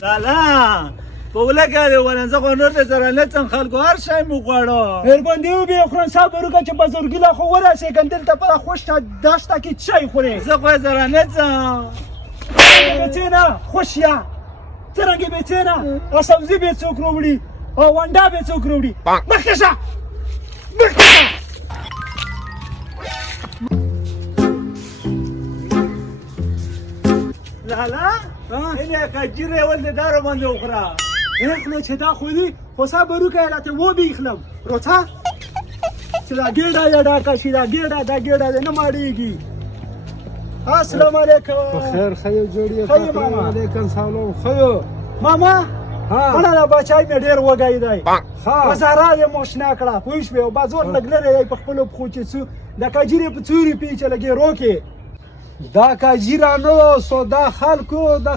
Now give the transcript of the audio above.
سلام په ولګه ولنځه خو نور د سره نه څنګه خلکو هر شی مو غواړو مهرباني وکړئ خورن صاحب وروکه چې بزرګي لا خو ورسېږم دلته په خوش داشته کې چای خورې زه خو یې سره نه څم بېڅېنه خوشیه څرنګې بېڅېنه او سبزي به څوک راوړي او ونډه به څوک راوړي مخکې شه مخکې شه لالا اینې کجیرې ول د دارو باندې وخوره اخلو چې دا خو دي خو صاحب وروکه یې راته وبېخلم روڅه چې دا ګېډه یې ډاکه شي دا ګېډه دې نه ماړېږي السلام علیکم خیر خیر جوړیه خیر ماما علیکم سلام خیر ماما مړه دا بچای مې ډېر وږی دی ها وزاره یې مو شنه کړه پوه شوې او بازار لږ لرې دی په خپلو پښو چې څو د کجیرې په څوري پیچه لګې روکې دا کاجیرانو سودا خلکو د